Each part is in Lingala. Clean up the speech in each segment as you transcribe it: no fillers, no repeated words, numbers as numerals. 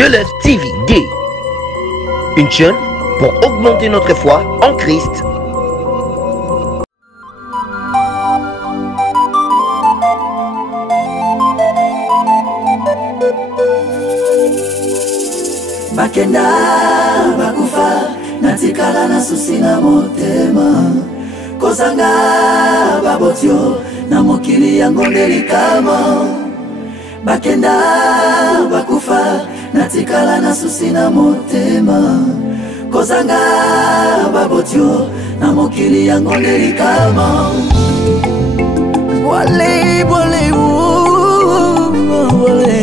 Deleuve TV D. Une chaîne pour augmenter notre foi en Christ. Bakenda bakufa natikala na susi na motema kozanga babotio na mokili yango ndelikama. Bakenda bakufa natikala na susi na motema kozanga babotio na mokili yango ndelikama. Wale wale wale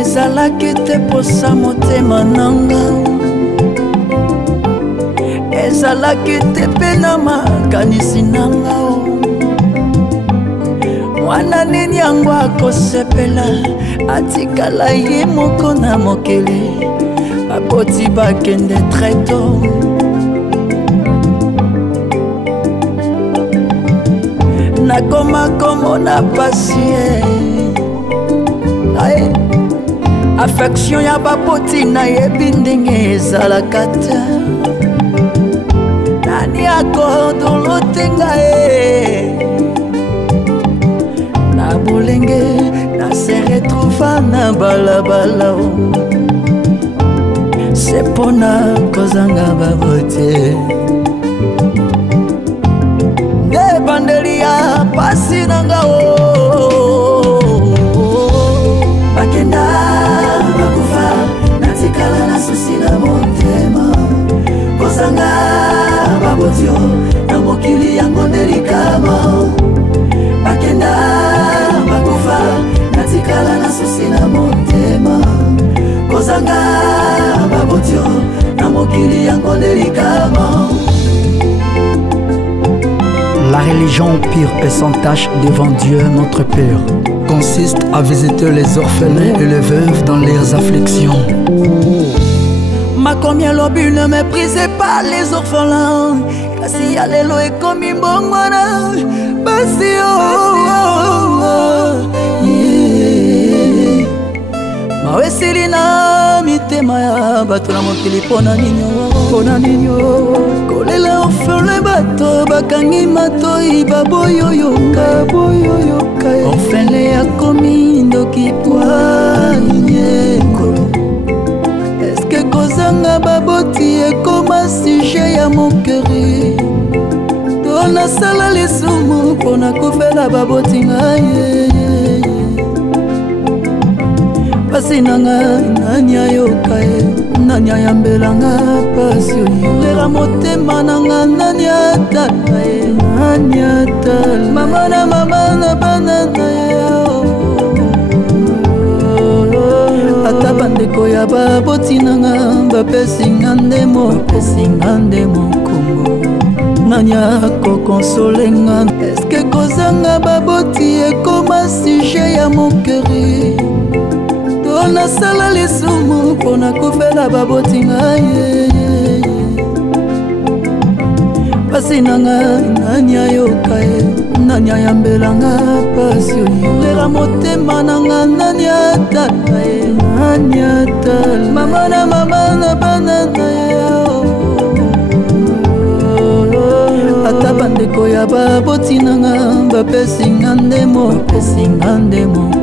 ezalaki te posa motema nanga, ezalaki te pe na makanisi nanga. Mwana nini yango akosepela atikala ye moko na mokili baboti bakende treto. Nakoma komona pasie affection ya baboti na yebi ndenge ezalaka te. Nani akodolotenga na bolenge na se retrouva na balabala. Se pona kozanga baboti nde bandeli ya pasi nanga bakenda bakufa natikala na susi na motema kozanga babotio na mokili yango ndelikama. Bakenda bakufa natikala na susi na motema kozanga babotio na mokili yango ndelikama. La religion pure et sans tache devant Dieu notre Père consiste à visiter les orphelins et les veuves dans leurs afflictions. Ma combien lobi ne méprisez pas les orphelins, kasi ya lelo ekomi mbongwana basi mawesili na mitema ya bato na mokili pona ninyo kolela orphelin bato bakangi matoi baboyoyoka orphelin akomi ndoki poigneko. Eske kozanga baboti ekoma sujet ya mokeri to nasala lisumu mpona kofela baboti ngaye pasi nanga nani ayoka ye nani ayambelanga pasi oyolera motema nanga nani atala ye nani atala mama na bana na ye ata bandeko ya baboti nanga bapesinga ndemo kongo nani akokonsolenga. Eske kozanga baboti ekoma sujet ya mokeri to nasala lisumu mpona kofela baboti ngaye pasi nanga nani ayoka ye nani ayambelanga pasi oyolera motema nanga nani atala ye nani atala mama na bana na ye ata bandeko ya baboti nanga bapesinga ndemo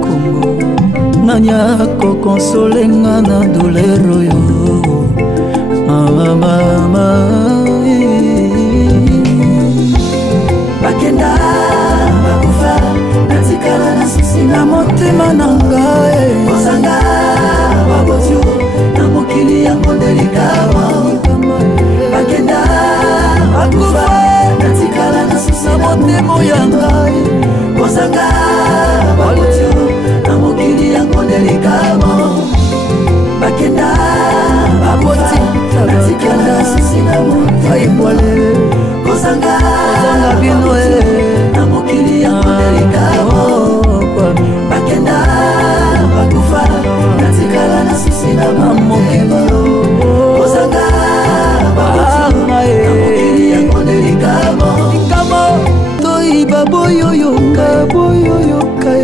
kongo nani akokonsolenga na douleur oyo mama. Bakenda bakufa natikala na susi na motema nanga kozanga babotio na mokili yango ndelikama. Bakenda bakufa natikala na susi na motema yanga kozanga babotio na mokili yango ndelikama. Bakenda baboti natikala na susi na motema kozanga bino na mokili yango ndelikama. Bakenda bakufa natikala na susi na motema kozanga baboti na mokili yango ndelikama. Toi baboyoyoka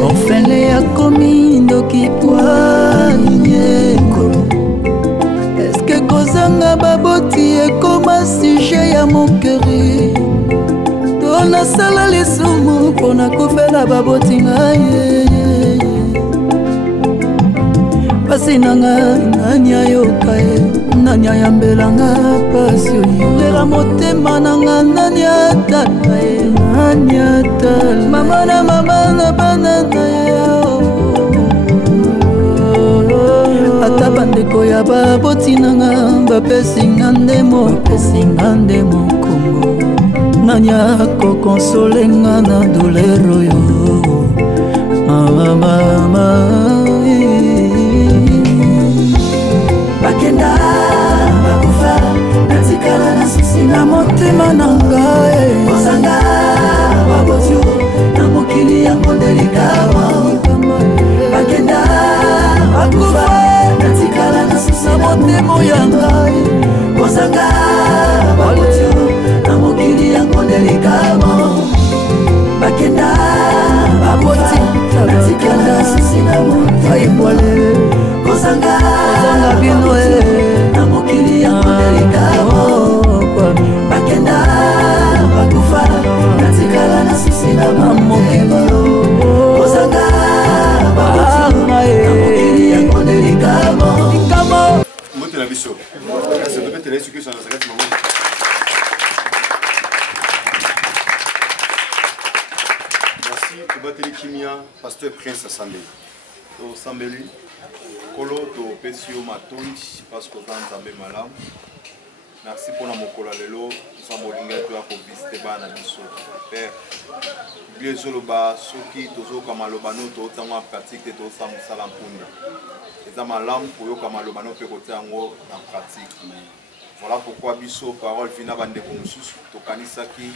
orphelin akomi ndoki poanye kolo. Eske kozanga baboti ekoma sujet ya mokeri, to nasala lisumu mpona kofela baboti ngai. Pasi nanga nani ayoka ye, nani ayambelanga pasi oyo. Lera motema nanga nani atala ye, nani atala. Mama na bana na ye. Ata bandeko ya baboti nanga bapesinga ndemo kombo. Nani akokonsolenga na douleur oyo. Mama bakenda bakufa natikala na susi na motema na ngai. Kozanga babotio na mokili yango delikama. Bakenda bakufa natikala na susi na motema ya ngai. Kozanga babotio na mokili yango delikama. Bakenda baboti natikala na susi na motema ya ngai. Kozanga bino na mokili ya delikamo. Bakenda bakufa natikala na susi na mokili. Kozanga baboti na mokili ya delikamo. Mote na biso. Kasi to betele suki sana sakati mamo. Merci to bateli kimia pasteur Prince Asambeli. To Sambeli kolo to pesio matondi parce que dans Nzambe malamu. Merci pour la mokola lelo nsambo linga to ko visiter bana biso. Père Bible zoloba soki tozoka maloba no to tanga pratique to samu sala mpunda. Eza malamu pour yoka maloba no pe kote yango na pratique. Voilà pourquoi biso parole vina bande ko mususu to kanisaki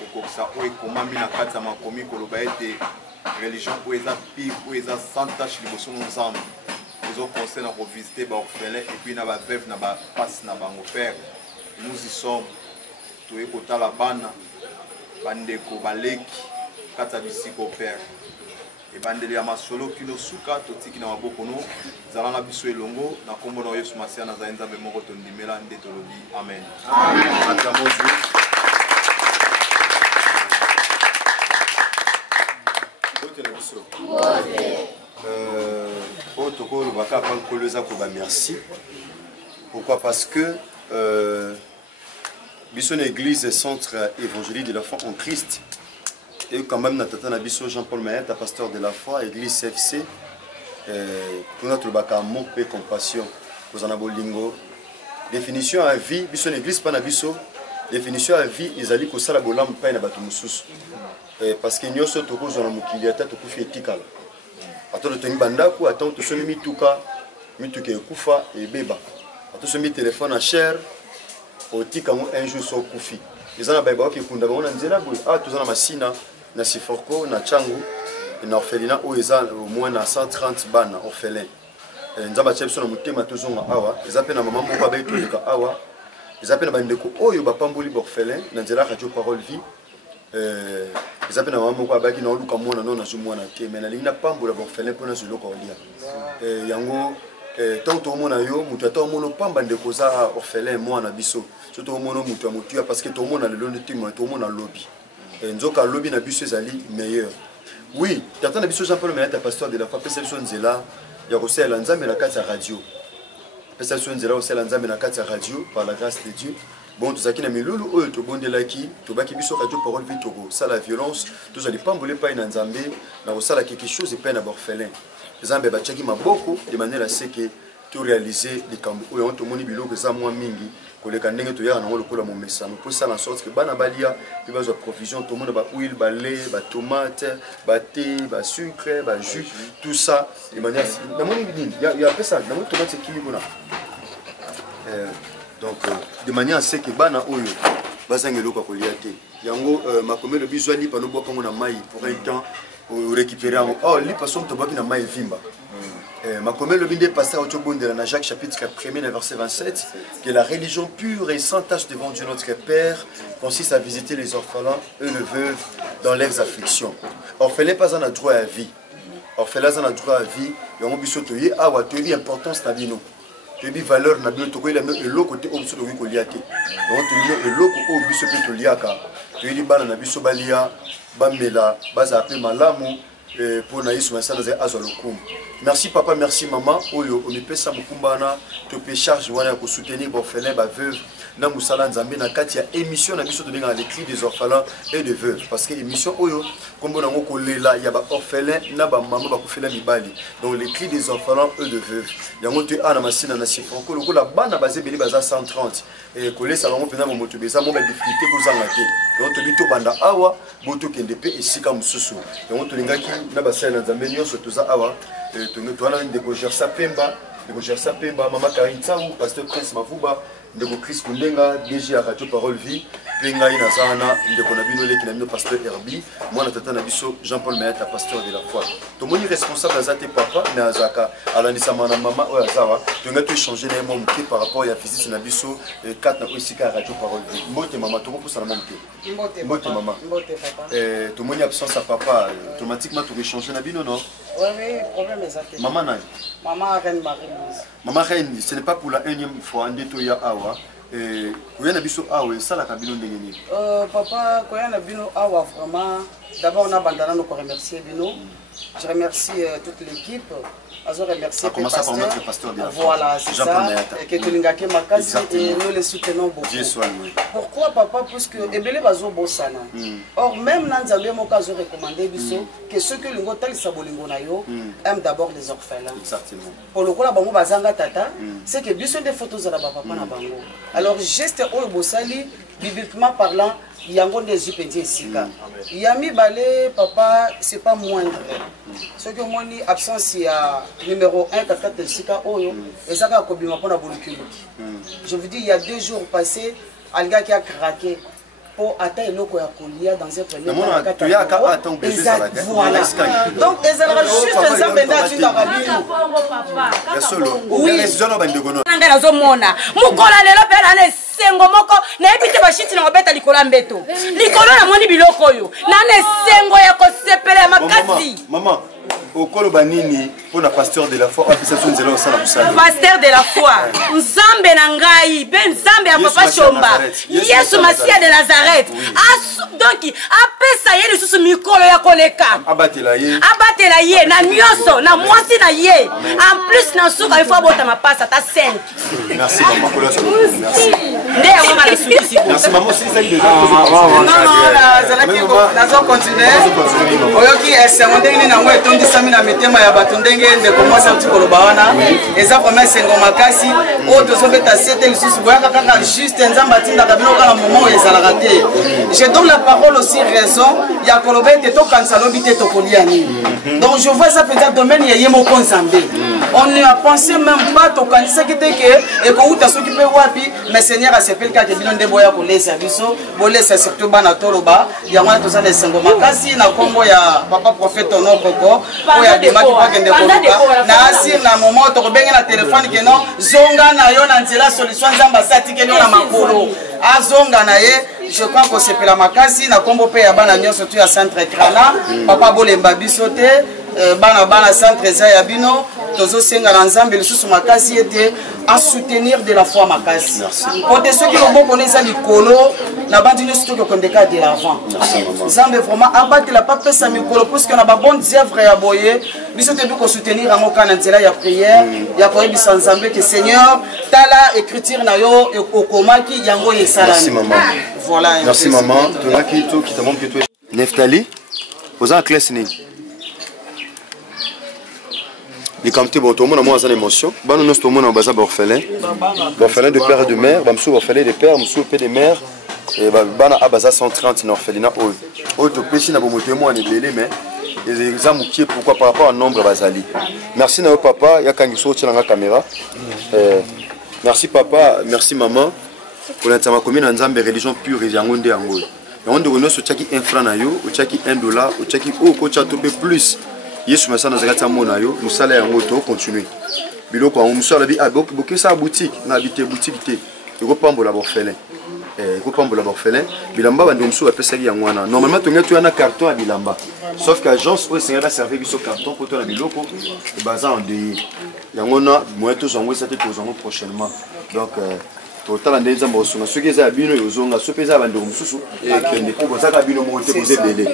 ekokisa o ekomami na kati ya makomi koloba ete religion ou eza pire ou eza sans tâche liboso nzambe. Ils ont conseillé de visiter les orphelins et puis na ba veuve na ba passe na bango père. Nous y sommes. Tu es kota la bana bandeko baleki kata bisiko père. Et bandeli ya masolo kilo suka totiki na maboko no zala na biso elongo na kombo na Yesu Masia na zaenza be moko tondimela nde tolobi amen. Amen. Merci. Pourquoi? Parce que Bisson Église Centre Évangélique de la foi en Christ et quand même Nathan Nabiso Jean-Paul Maët, pasteur de la foi, Église CFC, pour notre baka amour et compassion, pour en abolingo. Définition à vie, Bisson Église pas Nabiso. Définition à vie, ils allaient que ça la bolam pas na batumusus. Parce que nous sommes tous dans le mukili ata to kufi etikala. Ato to banda ku ato to somi mituka mituke kufa e beba. Ato somi téléphone à cher otika mo un jour so kufi. Ils ont ba ki kunda ba na nzela boy ah to zana masina na siforko na changu na orphelinat o eza au moins na 130 bana orphelin. Nzaba chepso na mutema to zonga awa, ezape na maman moko ba etoleka awa. Ils appellent bandeko oyo bapamboli orphelin na nzela radio parole vie. Ils appellent maman moko abaki na luka mwana non na zumwana te mais na lina pambola orphelin pona zelo ko lia. Yango tant mona yo mutu ata mono pamba ndeko za orphelin mwana biso. Surtout mono mutu amutua parce que tout le monde a le long de témoin tout le monde a lobby. Nzoka lobby na biso ezali meilleur. Oui, tata na biso Jean-Paul Maët pasteur de la foi perception nzela ya kosela nzambe na kati ya radio. Perception nzela kosela nzambe na kati ya radio par la grâce de Dieu. Bon tozaki na milulu oyo to bondelaki to baki biso radio parole vie togo ça la violence tous ali pambole pa na nzambe na kosala quelque chose et pas na orphelin. Nzambe ba tchaki maboko de manière à ce que to réaliser les cambo oyo to moni biloko za mwa mingi koleka ndenge to yaka na lokola mo mesano pour ça en sorte que bana balia pe bazo provision to mona ba huile ba lait ba tomate ba thé ba sucre ba jus tout ça de manière na moni nini ya pesa na moni tomate kimi kuna donc de manière à ce que bana oyo bazange loka kolia te yango makomelo bizwali pano boka ngona mai pour un temps récupérer oh li passon to boki na mai vimba makomelo binde pasteur Otobondela na Jacques chapitre 1er verset 27 que la religion pure et sans tache devant Dieu notre Père consiste à visiter les orphelins et les veuves dans leurs afflictions. Orphelin pas un droit à vie. orphelin ça na droit à vie yango biso toye awa toyebi importance na bino toyebi valeur na bino tokoyela no eloko te oyo biso tokoki kolia te donc toyebi eloko oyo biso mpe toliaka toyebi bana na biso balia bamela bazala mpe malamu pour na yesu masana za azwa lokumu. Merci papa, merci maman oyo omipesa mukumbana to pe charge wana ko soutenir orphelins ba veuve na musala nzambe na kati ya émission na biso tobenga les cris des orphelins et des veuves parce que émission oyo kombo nango kolela ya ba orphelins na ba maman ba kufela mibali donc les cris des orphelins et de veuves yango te ana masina na sifoko loko la bana bazebeli baza 130 et kolesa bango pena moto beza mo ba difficulté ko zanga te donc to bito banda awa boto kende pe esika mususu donc to lingaki na basala nzambe nyonso toza awa toana ndeko Gersa Pemba, Mama Karine Tsao, Pasteur Prince Mavuba, ndeko Chris Kundenga, DG à Radio Parole Vie, Penga Inazana, ndeko Nabino Leki Nabino Pasteur Herbi, moi na tata Nabiso Jean-Paul Mayata, Pasteur de la foi. Ton moni responsable Azate Papa, na Azaka, Alandisa Mana Mama Oyazawa, tu as tout échangé les mots par rapport à la physique Nabiso, 4 na Oisika Radio Parole Vie. Mbote Mama, tu reposes à la montée. Mbote Mama. Ton moni absence à papa, automatiquement tu échangé Nabino, non? Oui, problème exactement. Maman Naï. Maman Reine Marie-Louise. Maman Reine, ce n'est pas pour la énième fois, en détoya awa. Koyana biso awa, ça la cabine ndengeni. Papa, Koyana bino awa vraiment. D'abord on a bandana nous pour remercier bino. Je remercie toute l'équipe. Je remercie le pasteur de la foi. Voilà, c'est ça. Que Tolingake Makasi et nous les soutenons beaucoup. Dieu soit loué. Pourquoi papa? Puisque Ebele Bazo Bossana. Or même Nanzambe Moka je recommandé biso que ceux que lingo tel sabolingo na yo aiment d'abord les orphelins. Exactement. Pour le coup la bango bazanga tata, c'est que biso des photos à la papa na bango. Alors geste oyo bosali bibliquement parlant yango des ipédiens sika. Yami balé papa c'est pas moindre. Ce que moi ni absence il y a numéro 1 4 sika oyo ezaka kobima pona bolukiluki. Je vous dis il y a 2 jours passés alga qui a craqué pour atteindre l'eau ya kolia dans un premier temps. Voilà. Donc ezalaka juste nzambe nda tu tarabino. Oui. Nanga nazomona. Mukola lelo pela na sengo moko na ebite bashiti na obeta likola mbeto. Likolo na moni biloko oyo. Na sengo ya kosepela makasi. Maman okolo banini pour la pasteur de la foi organisation de la pasteur de la foi nzambe na ngai be nzambe ya papa Chomba Yesu Masia de Nazareth donc apesa ye lisusu mikolo ya koleka abatela ye na nyonso na mwasi na ye en plus na suka il faut bota mapasa ta 5. Merci maman merci nde ya mama lisusu merci maman si ça déjà non la zalaki nazo continuer oyoki esengondeni na ngwe tondi samina metema ya bato ndenge ndeko mwasi uti koloba wana eza vraiment sengo makasi oyo tozobeta sete lisusu boyaka kaka juste nzambe atindaka bino kaka moment oyo ezalaka te. Je donne la parole aussi raison ya koloba ete tokanisa lobi te tokolia nini. Donc je vois ça peut-être domaine ya ye moko nzambe. On ne a pensé même pas tokanisaki te ke ekouta soki mpe wapi mais Seigneur asepeli kaka bino nde boya kolesa biso bolesa surtout bana toloba yango wana tozala esengo makasi na kombo ya papa prophète onokoko oya demaki pakende koluka na asir na moment tokobenge na telefone ke non zonga na yo na nzela solution nzamba satikeli yo na makolo azonga na ye. Je crois que c'est la makasi na kombo pe ya bana nyonso tu ya centre Krana papa bolemba biso te bana centre za ya bino tozo senga na nzambe lisusu makasi ete à soutenir de la foi makasi. Pour ceux qui l'ont connaissent likolo na bandi nyonso to kondeka de l'avant. Nzambe vraiment abattre la papa sa mikolo parce que na ba bonne œuvre ya boye biso te biko soutenir en okana nzela ya prière ya ko ebisa nzambe que Seigneur tala écriture na yo okomaki yango yesala. Merci maman. Voilà. Merci maman. Tonaki to qui te montre que toi Neftali aux en classe ni. Les campés bon tout le monde a moins d'émotion. Bah nous tout le monde a bazar orphelin. Orphelin de père et de mère, bah monsieur orphelin de père, monsieur père de mère. Et bah a bazar 130 in orphelinat haut. Haut to péché na bomoté moi on est belé mais les examens qui pourquoi par rapport au nombre bazali. Merci na papa, ya kangi sorti na caméra. Merci papa, merci maman. Pour l'intama commune en Nzambe religion pure et yango nde yango. Yango de reno so tchaki 1 franc na yo, o tchaki $1, o tchaki o ko tcha topé plus. Yesu masana zakata mona yo, musala yango to continuer. Biloko on musala bi aboki ça boutique, na habiter boutique té. Ko pambola orphelin. kopambola orphelin bilamba bande mosusu bapesaki yango wana normalement tongai to yana carton ya bilamba sauf que agence oyo esengeli baserve biso carton mpo to na biloko baza endeye yango na moyen tozango eza te tozango prochainement donc totala nde nzambe osunga soki eza ya bino yozonga so mpe eza ya bandeko mosusu ekende mpo bozaka bino moko te boza ebele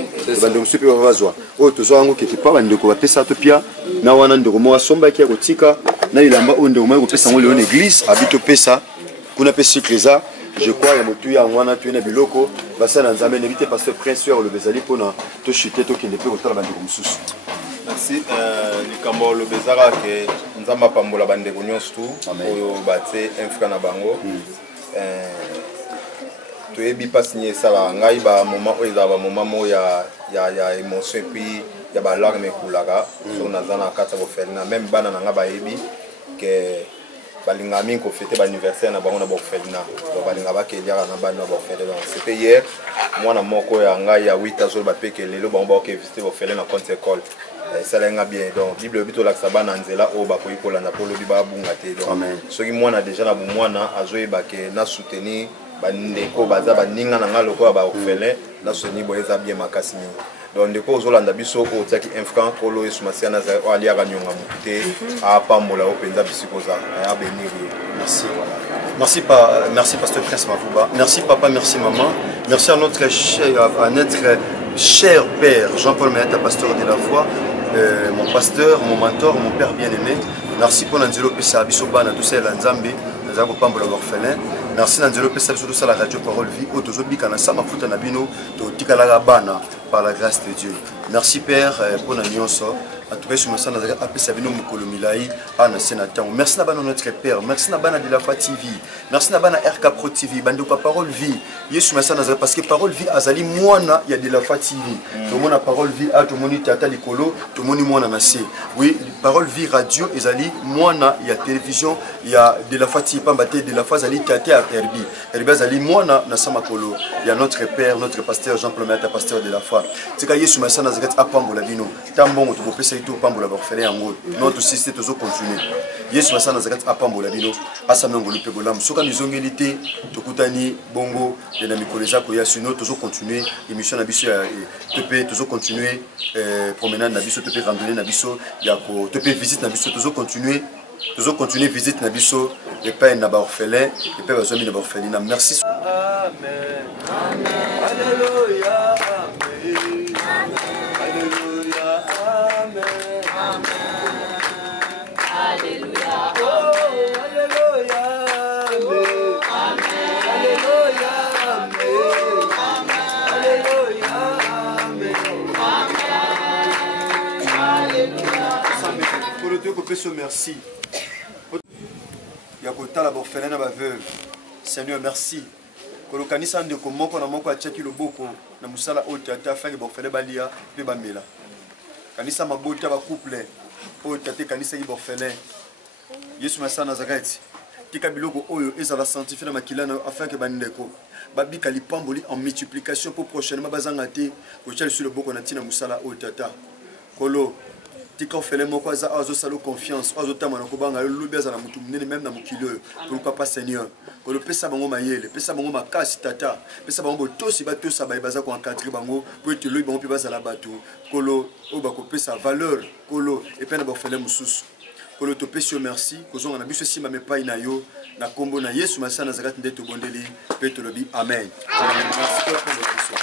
bandeko mosusu mpe bazwa oyo tozwa yango keke mpa bandeko bapesa to pia na wana ndeko moko asombaki ya kotika na bilamba oyo ndeko moko kopesa yango lelo na église abi topesa kuna mpe sucre eza je crois ya motu yango wana toye na biloko basala na nzambe nebi te pasteur prince oyo oloba ezali mpona tochute tokende mpe kotala bandeko mosusu. Merci. Likambo oloba ezaka ke nzambe apambola bandeko nyonso tu oyo batie infra na bango toyebi mpasi nini esalaka ngai bamoma oyo ezala bamoma moko ya émotion epuis ya balarme ekulaka so naza na kati ya bofelina même bana na nga bayebi ke balinga mingi kofete baanniversaire na bango na baorphelina donc balinga bakeliaka na bana na baorphelin donc c'était hier mwana moko ya ngai ya 8 azolo bapeke lelo bango baoke visite baorphelin na compte école esalenga bien donc bible obi tolakisa bana nzela oyo bakoki kolanda mpo lobi babunga te donc soki mwana deja na bomwana azoyeba ke na soutenir bandeko baza baninga na nga lokola baorphelin na soutenir boye eza bien makasi mingi donc ndeko ozolanda biso oyo otiaki infran kolo yesu masiya nazare oyo aliaka nyonga motu te apambola oyo mpenza bisika oza abenir ye. Merci. Merci pasteur Prince Mavouba. Merci papa, merci maman. Merci à notre cher père Jean-Paul Mayata, pasteur de la foi, mon pasteur, mon mentor, mon père bien-aimé. Merci pour Nanzelo Pessa Bisobana, tout ça, Lanzambe, Nazabo Pambola orphelin. Merci Nanzelo Pessa Biso, tout ça, la radio Parole Vie, Otozobi Kanasama Futa Nabino, Tikala Bana, par la grâce de Dieu. Merci Père pour Nanyonso. En tout cas, je me sens merci à notre Père, merci à de la Foi TV, merci à RK Pro TV, Bandoka Parole Vie. Yesu Massa parce que Parole Vie azali moana il y a de la Foi TV. Tout le monde a Parole Vie, tout le monde tata likolo, tout le monde moana nase. Oui, Parole Vie radio ezali moana il y a télévision, il y a de la Foi TV, pambate de la Foi azali tata à Herbi. Herbi azali moana na samakolo. Il y a notre Père, notre pasteur Jean-Paul Mayata, pasteur de la Foi. C'est que Yesu Massa nazaret apambola bino. Tambon to pesa tout pambola orphelin yango. Notre système toujours continuer. Yesu Massa nazaret apambola bino. Asamnongo lupe bolam. Soka mizongelité tokutani bongo et na mikoleza ko ya sino toujours continuer émission na biso tepe toujours continuer promenade na biso tepe randonnée na biso ya ko tepe visite na biso toujours continuer visite na biso et pas na ba orphelin et pas bazomi na ba orphelinat. Merci. Amen. Amen. Alléluia. Amen. Alléluia. Amen. Alléluia. Oh, alléluia. Merci. Yakota la orphelin na veuve. Seigneur, merci. Kolokanisa ndeko moko na moko achaki loboko na musala otata afin orphelin balia pe bamela. Kanisa mabota ba couple otata kanisa ki orphelin. Yesu Massa Nazareth. Tika biloko oyo ezala sanctifié na makilana afin que bandeko babika lipamboli en multiplication pour prochainement bazanga te ko chali sur le boko na tina musala otata. Kolo tika ofele moko aza azo salo confiance azo tamana ko banga lobi azala mutu munene même na mukilo pourquoi pas Seigneur ko le pesa bango mayele pesa bango makasi tata pesa bango tosi batosa baza ko encadrer bango pour être lobi bango pe bazala bato kolo o ba ko pesa valeur kolo et pena ba ofele mususu kolo to pesi merci ko zonga na biso sima mepai na yo na kombo na Yesu Massa Nazareth ndeto bondeli pe to lobi amen. Merci pour la conversation.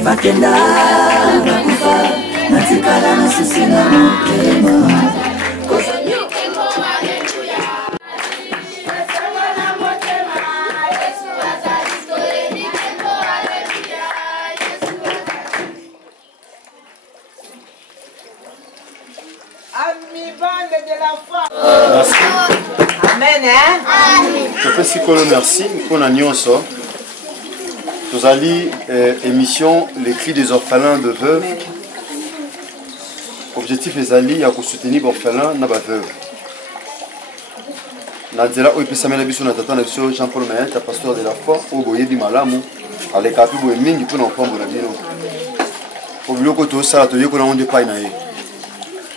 Bakenda bakufa natikala na sisi na motema Amen. Je peux si merci pour la nyonso. Nous allons émission les cris des orphelins de veuves. Objectif est d'aller à soutenir les orphelins na ba veuve. Nadela o ipesa mela biso na tata na biso Jean-Paul Mayata, pasteur de la foi o boyebi malamu aleka pi boye mingi pour na pambo na bino. O biloko to sala to yeko na onde pai na ye.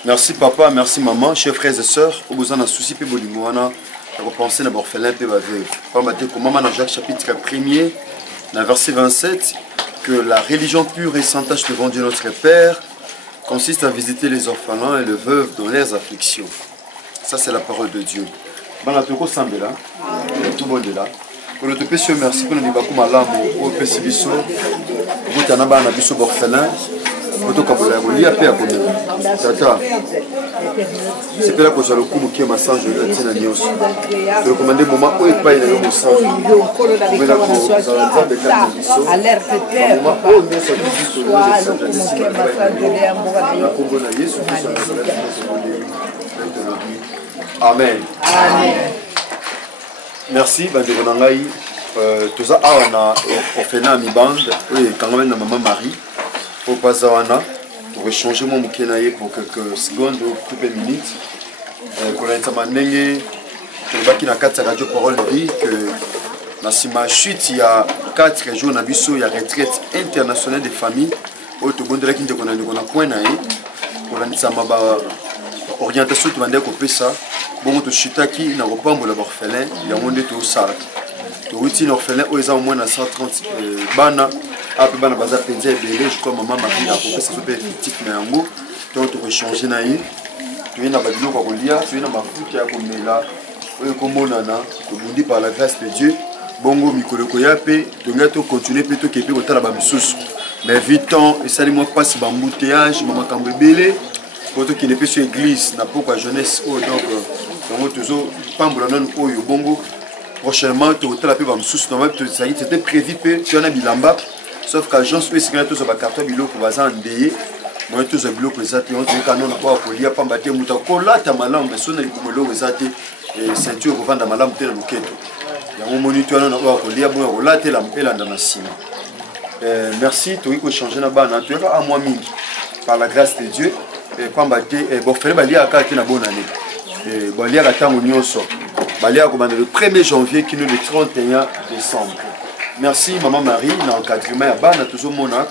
Merci papa, merci maman, chers frères et sœurs. Vous avez un souci pour vous penser à l'orphelin et à la comme maman dans Jacques chapitre 1er, dans verset 27, que la religion pure et sans tache devant Dieu notre Père consiste à visiter les orphelins et les veuves dans leurs afflictions. Ça c'est la parole de Dieu. Banatoko Sambela, tout le monde est là. Pour le péché, merci pour nous dire que malam au péché biso, vous t'en avez un biso orphelin, vous t'en avez un lien paix à commun. Tata, c'est pas là que j'ai le coup qui est massage de la tina nios. Je recommande le moment où il pas il y a un massage. Vous la cour, alerte terre, papa. Soit le coup qui est massage de l'air, Amen. Amen. Merci, Bandeko Nangaï. Tout ça, on fait un mi-bande. Oui, quand même, maman Marie. Au Pazawana, pour échanger mon moukenaye pour quelques secondes ou quelques minutes. Quand on a été manengé, on a 4 radio parole dit que dans ma chute, il y a 4 jours, il y a retraite internationale des familles. Au Tobondela qui on a point naï. On a dit ça ma orientation tu vas dire qu'on fait ça. Bon, tu chutaki na repambo la orphelin, il y a monde tout ça. Tu routine orphelin, ils ont au moins 130 bana. Après bana baza penza belé, je crois maman Marie a pour ça super petite mais en gros, donc tu peux changer naï. Tu viens na badilo kwa kolia, tu viens na mafuta ya komela. Oyo komonana, ko bundi par la grâce de Dieu. Bongo mikolo koyape, tu ngai to continuer plutôt que pe kotala ba misusu. Mais vite-temps, et ça les mois passe ba embouteillage, maman kambe belé. Pour ceux qui ne peuvent sur l'église, n'a pas jeunesse, donc toujours pambola non oyo bongo. Prochainement, tu vas la paix sous normal, c'était prévu que tu en as bilamba, sauf qu'agence peut se gagner tous les cartons bilo pour baser en déé. Moi tous les bilo pour les athées, on te dit qu'on n'a pas pour lire pas battre mouta kola ta malam, mais son les kumelo les athées et ceinture pour vendre malam tel le keto. Il y a un moniteur on n'a pas pour lire bon on l'a tel l'ampel dans la cime. Merci, tu veux changer na bas, tu es à moi mingi par la grâce de Dieu. Pambate bon faire balia à na bonne année balia à temps nyonso balia le 1er janvier qui nous le 31 décembre. Merci maman Marie na encadrement ya bana toujours monak.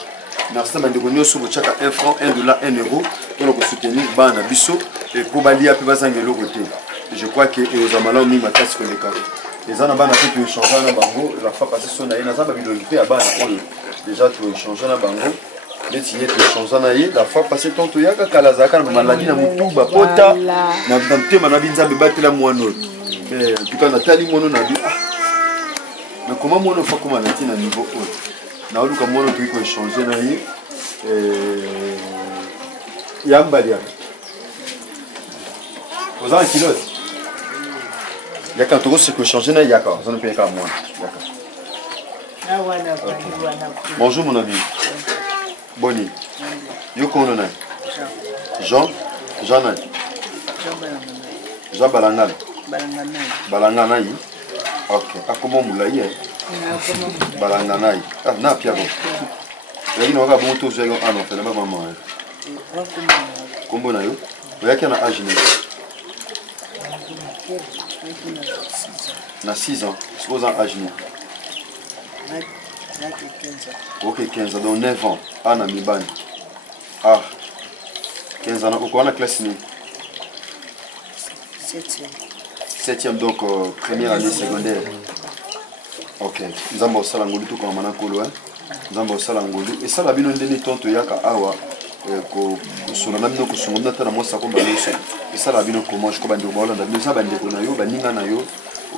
Merci bandeko nyonso bochaka 1 franc 1 dollar 1 euro pour nous soutenir bana biso et pour balia pe bazangelo côté. Je crois que aux amalao mi matasi ko leka les ana bana peut changer na bango la fois passée son na za ba bilolité ya bana déjà tu changer na bango. Les signes de changer la fois passée ton toyaka kalazaka na maladie na mutuba pota na mtema na binza bebate la moano mais en tout cas Nathalie mono na bi mais comment mono fa comment na tina niveau haut na oluka mono tu ko changer na yi yambalia aux en kilos il y a quand tu ce que changer na yaka ça ne paye pas moi d'accord bonjour mon ami. Boni. Yo kono na. Jean Jean Balangana. Balangana yi. OK. Akomo mulayi. Balangana yi. Ah na pia bon. Yaki na ka bon to zo ah non, fait la maman. Kombo na yo. Yaki na âge ni. Na 6 ans. Supposons âge ni. Ok, 15 ans, donc 9 ans. Ah, Namibani. Ah, 15 ans. Pourquoi on a classe ni 7e, donc première année secondaire. Ok. Nous avons ça l'angolu tout comme Manakolo. Nous avons ça l'angolu. Et ça, la bino ndene tonto yaka awa. Sur la même nom que son nom d'atteindre moi ça comme balance. Et ça, la bino comment je commande au Bolland. Nous avons des konayo, baninga nayo.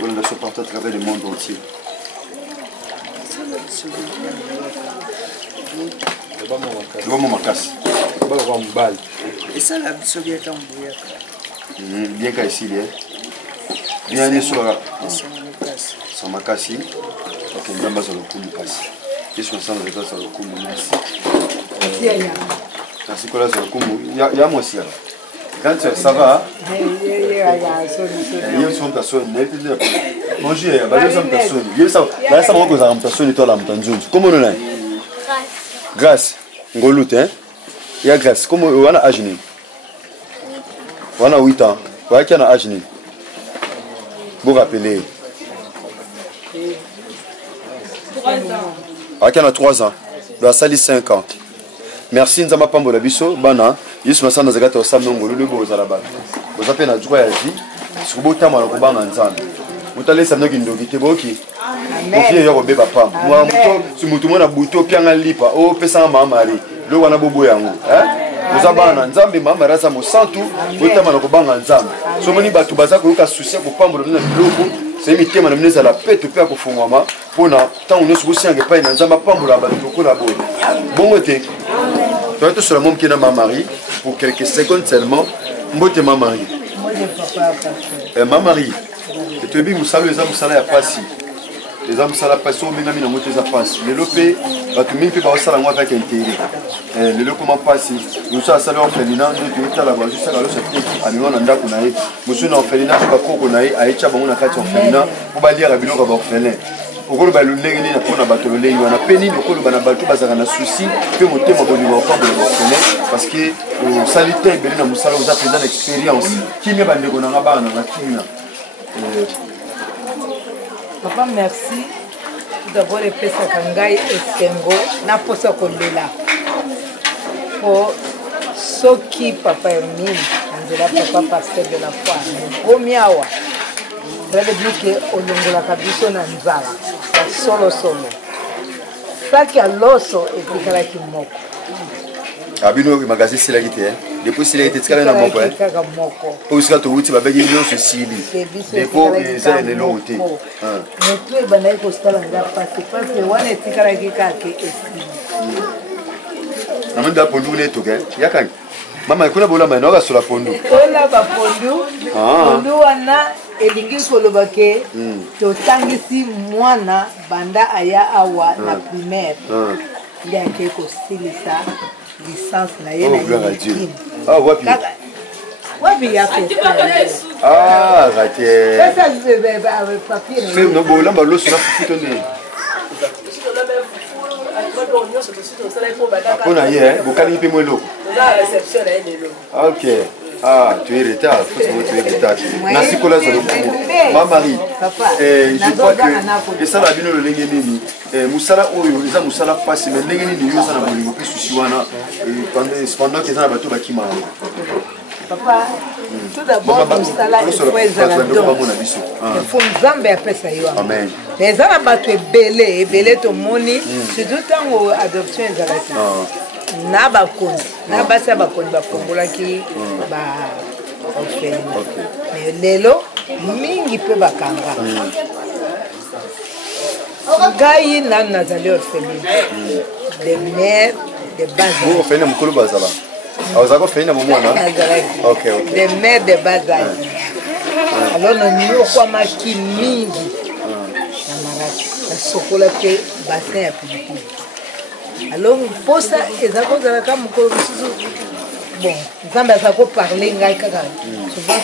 On a se porter à travers le monde entier. C'est bon mon casse. Et ça la biso bien tambouya. Bien qu'à ici bien né sur la sans ma casse. OK, on va baser le coup de casse. Qu'est-ce qu'on sent avec ça le coup merci. Merci que là c'est le coup. Il y a moi aussi là. Quand ça va? Il y a son personne net. Manger, il y a une personne. Il y a ça. Là ça manque aux personne et toi là m'entendons. Comment on est? Grâce. Ngolute hein. Il y a grâce. Comment on a agini? On a 8 ans. Ouais, qui a agini? Vous rappelez? 3 ans. Ah, qui a 3 ans. La salle 5 ans. Merci Nzama Pambola Biso, Bana. Yesu masana zakata osam nongolo le boza la bato. Boza pe na droit ya vie. Subo tama na kubanga nzambe. Mutale samno kindoki teboki. Amen. Yo beba pam. Moi muto si mutu mona buto pianga lipa. O pesa mama mari. Lo wana bobo yango. Boza bana nzambe mama rasa mo santu. Botama na kubanga nzambe. So moni batu baza ko ka souci ko pambola na biloko. C'est mi tema na mneza la pete pe ko fungwama. Pona tant on se bosinga pa na nzamba pambola batu ko la boye. Bon été. Tu vas sur la môme qui est dans ma mari pour quelques secondes seulement. Mbote ma mari. Ma mari. Et tu es bien moussala les amoussala ya pasi. Les amoussala pasi au minami na moto za pasi. Le lopé va tu mingi ba osala ngwa avec intérêt. Le comment pasi. Nous ça sala orphelinat de tu la ba juste la lo cette amima na ndako na ye. Musu na orphelinat ba koko na ye aicha bango na kati orphelinat pour ba lire biloko ba orphelin. Okolo ba lulenge na pona bato lulenge wana peni okolo bana bato bazaka na souci pe motema boni ba pambo le bokene parce que au salité belé na musala aux appels d'expérience kimia bande ko na bana na kimia. Papa merci tout d'abord les pesa kangai esengo na posa kolela pour soki papa Hermine andela papa pasteur de la foi omiawa Breve dit que olongola kabiso na nzala solo saki aloso etikala kimoko abino magasin sila kite depuis sila kite tikala na moko o sika to wuti babegi nyo so sili depo eza le lote mutu ebandaki kosala nga parce que wana etikala kikake esili namanda pondu ne toke yakani mama kuna bola mana oka sola pondu tola ba pondu wana elingi koloba ke totangisi mwana banda aya awa na primaire yake kosilisa licence na ye na ye wapi ya raté ça avec papier mais no bola ba loso na fufuto ne kuna ye bokali pe mwelo OK. Ah, tu es retard. Tu es retard. Merci pour la ma mari. Je crois que ça la bino le lengeni. Musala oyo, eza musala passe mais lengeni ni yo ça na bolingo pe sushi wana pendant que ça na bato bakima. Papa, tout d'abord musala ezala donc. Il faut nzambe apesa yo. Amen. Les ana bato ebele to moni, surtout tango adoption ezala. Na bakonzi na basa bakonzi bafungolaki ba orphelinat mais lelo mingi pe bakanga ngai nani nazali orphelinat de mère de base orphelinat mokolo bazala awazaka orphelinat momwana de mère de base alors nanyokwamaki mingi na maraki nasokola pe bassin ya pilipili. Alors, pour ça, ils ont bon, nzambe azako parler ngai kaka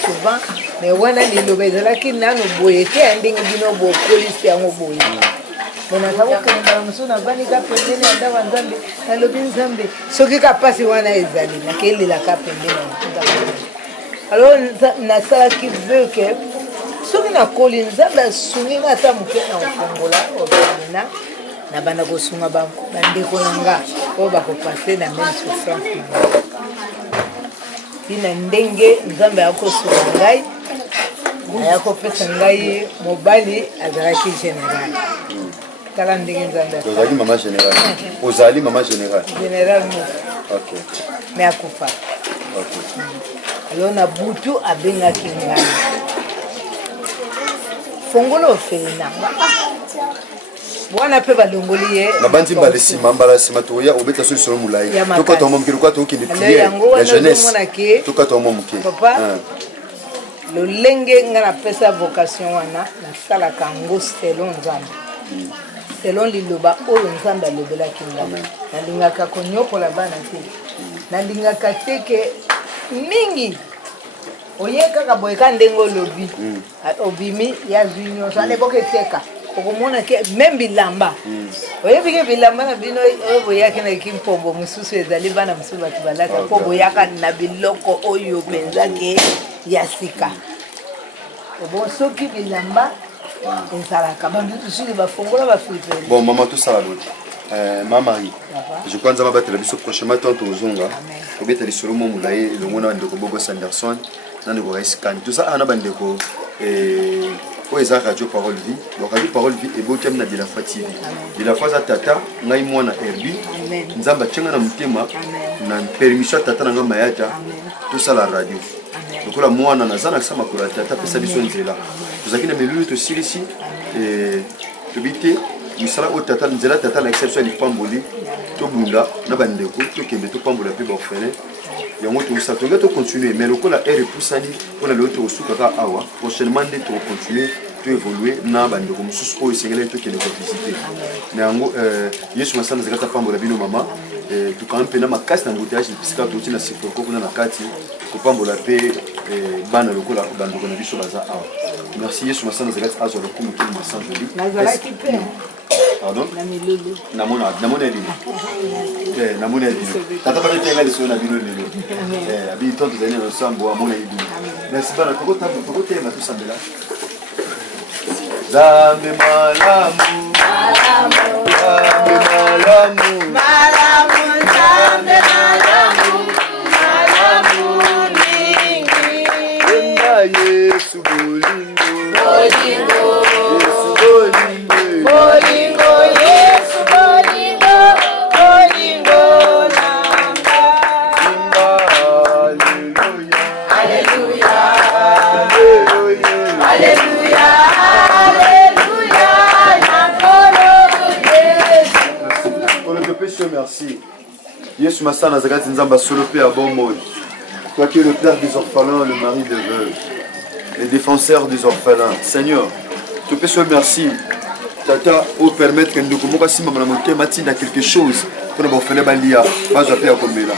souvent mais wana ni lobezela kina no boyete ndenge bino bo police yango boye mona zako kenda musuna bani ka pendene anda wanzambe na lobi nzambe soki ka pasi wana ezali na kele la ka pendene alors na sala ki veut que soki na koli nzambe sungi na ta muke na ofongola obena na bana kosunga bandeko nanga o bakopase na même souffrance ina ndenge nzambe akosunga ngai ayakopesa ngai mobali azalaki général tala ndenge nzambe ozali mama général ozali mama général général mo OK mais akufa OK alors na butu abengaki ngai fongolo ofena Bwana pe balongoli ye na bandi balesima mbala sima toya obeta solution mulai toka to mom kiruka to kindi prière la jeunesse toka to mom ki papa lo lenge ngana pesa vocation wana na sala kango selon nzambe selon liloba oyo nzambe alobela kinga na lingaka konyokola bana te na lingaka teke mingi oyeka ka boyeka ndengo lobi obimi ya junior ça l'époque teka okomona ke même bilamba oyebike bilamba na bino oyo boyaki na kimpombo mususu ezali bana mususu batu balata po boyaka na biloko oyo penzake ya sika obo soki bilamba ezalaka bandutu sili bafongola bafilipe bon maman tout ça la bote Mamari. Je crois que nous allons battre prochainement tant aux Zonga. Au bête de Solomo Moulaye, le monde de Bobo Sanderson, dans le Scan. Tout ça, on a bandeko. Pour les radio Parole Vie, le radio Parole Vie est beau thème de la fatigue. De la fois à Tata, on a eu moins à Herbi. Nous avons battu un thème, on a permission à Tata dans Mayata. Tout ça la radio. Donc là, moi, on a un accent à la Tata, puis ça vient de là. Vous avez mis le aussi ici. Et tu bites. Nous sommes au Tata, nous avons Tata l'exception du Pamboli, tout Bunda, nous avons des coups, tout Kembe, tout Pambola, puis Borfelé. Et on va tout continuer. Mais le coup la R est poussé, on a l'autre au Soukaka Awa. Prochainement, nous allons continuer, tout évoluer, nous avons des coups, sous ce tout qui est visité. Mais en gros, je suis en train de faire Pambola, Bino Mama, tout quand même, ma casse dans l'embouteillage, puisque tout est pour qu'on a la carte, pour Pambola, puis ban le coup, dans le Bicho Baza Awa. Merci, je suis en train de faire Azo, le coup, je suis en train de faire. Pardon? Namona Edino. Namona Edino. Tata pas été réalisé sur la vidéo. Habitant de l'année ensemble à mon Edino. Merci pas la cocotte, cocotte, ma tout semble là. Zambe malamu, zambe malamu, malamu, zambe malamu, malamu mingi. Enda Yesu bolingo, bolingo, Yesu bolingo. Bolingo, Yesu, bolingo, bolingo, namba. Hallelujah, hallelujah, hallelujah, hallelujah, merci. Yesu Massa Nazaret Nzamba Solopé à bon mode. Toi qui es le père des orphelins, le mari des veuves, le défenseur des orphelins. Seigneur, te pèse merci. Tata, pour permettre que nous commençons à monter matin quelque chose pour nous faire balia, pas à faire comme là.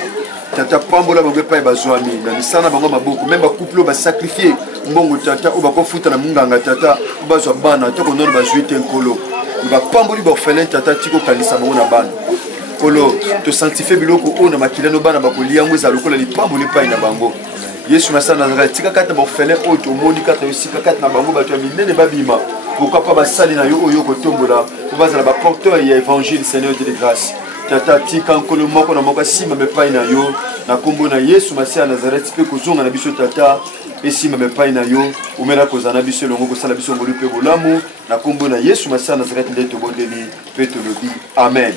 Tata, pambola bango pa bazwami, na misana bango maboko, même ba couple ba sacrifier, mbongo tata ou ba ko futa na munganga tata, ou ba zwa bana to ko non ba juite nkolo. Ba pamboli ba orphelin tata tiko kalisa bango na bana. Kolo, te sanctifier biloko o na makila no bana ba ko liango za lokola li pamboli pa ina bango. Yesu Massa Nazaret, tika kata ba orphelin o to moni kata aussi kata na bango ba to minene babima. Pourquoi pas basali na yo oyo ko tombola pour bazala ba porteur ya évangile Seigneur de grâce. Tata tika nkolo moko na moko sima me pai na yo na kombo na Yesu Massa Nazaret pe ko zonga na biso tata et sima me pai na yo umela ko zana biso longo ko sala biso ngolu pe bolamu na kombo na Yesu Massa Nazaret ndeto bondeli pe to lobi amen.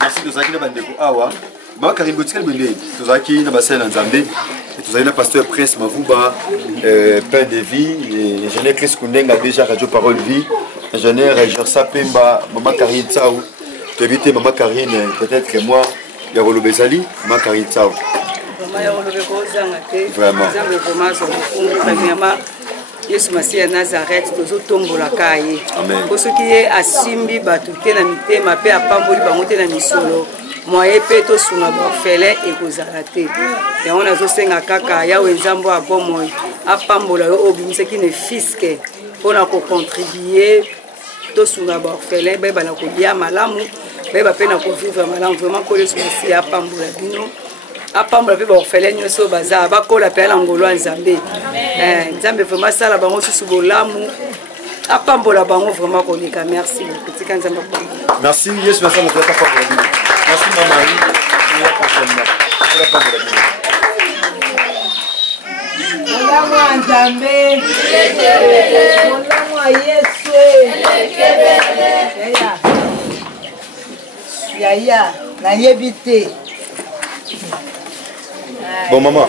Merci de zakina bandeko awa ba karimbo tikal bende to zaki na basela nzambe. Vous avez le pasteur Prince Mavouba, Pain de Vie, ingénieur Chris Koundenga, déjà Radio Parole Vie, ingénieur Jorsa Pemba, Maman Karine Tsao, tu habites Maman Karine, peut-être que moi, Yarolo Bezali, Maman Karine Tsao. Vraiment. Yesu Masia Nazareth, tozo tombola kaye. Amen. Pour ceux qui est asimbi batuke na mitema pe apamboli bangote na misolo. Moye peto suna bofele et kozalate. Et on a zosenga kaka ya wenzambo abomoy. Apambola yo obimse ki ne fiske. On a ko contribuer to suna bofele be bana ko dia malamu, be ba pe na ko vivre malamu vraiment ko Yesu Masia apambola bino. Apambola pe bofele nyoso baza ba ko la pe la ngolo nzambe. Nzambe vraiment sala bango susu bolamu. Apambola bango vraiment ko lika merci petit kanzamba. Merci Yesu Masia mo ta apambola. Merci ma Marie. Et la prochaine. Olamu Nzambe. Olamu Yesu. Yaya, na yebite. Bon maman.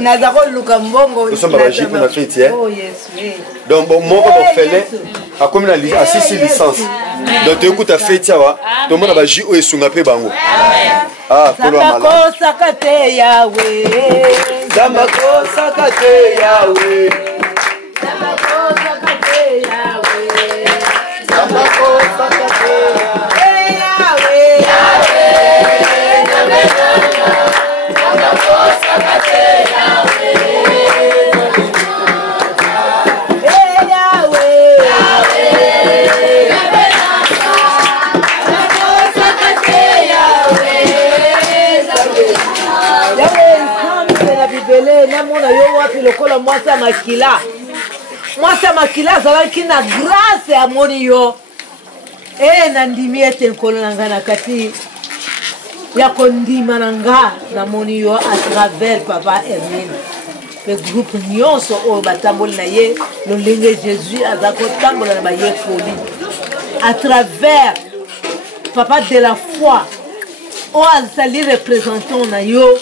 Nazako luka mbongo. Nous sommes à la Jipe, on a fait hier. Oh yes, oui. Donc bon, mon papa fait a comme la à 6 licences. Donc tu écoutes à fait tiawa, tout le monde va jouer et sunga pe bango. Ah, pour le mal. Damako sakate Yahweh. Damako sakate Yahweh. Damako sakate Yahweh. Damako sakate Yahweh. Namona yo wapi lokola mwasa makila mwasi ya makila azalaki na grâce amoni yo nandimi ete nkolo na ngai na kati ya kondima na nga namoni yo à travers papa Hermine le groupe nyonso oyo batamboli na ye lolenge Jésus aza kotambola na bayekoli à travers papa de la foi oyo azali représentant na yo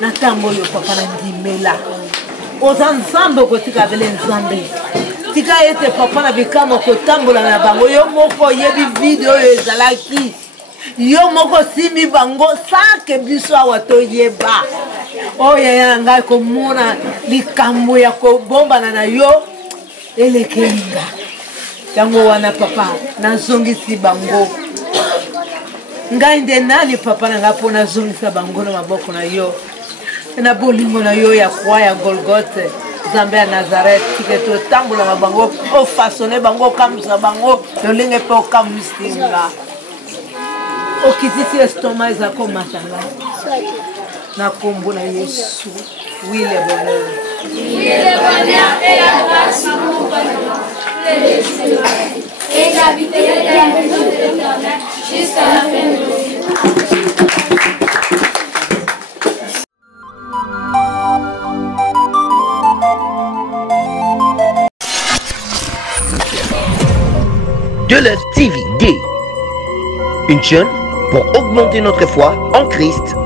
na ntango oyo papa na ndimela oza nzambe okotika vele nzambe tika ete papa na bikama kotambola na bango yo moko oyebi video oyo ezalaki yo moko simbi bango sake biso awa toyeba oyo ya ngai komona likambo ya kobombana na yo elekelinga yango wana papa nazongisi bango ngai nde nani papa na ngai mpo nazongisa bango na maboko na yo na bolingo na yo ya kwa ya Golgote Nzambe ya Nazareth tike totambola na bango ofasone bango okamwisa bango lolenge mpe okamwisinga okitisi estoma eza komata ngai na kombo na Yesu. Oui, le bonheur. Oui, le bonheur et la grâce nous reviendront. Et j'habiterai dans la maison de l'Éternel jusqu'à la fin de nos vies. De l'œuvre TV D. Une chaîne pour augmenter notre foi en Christ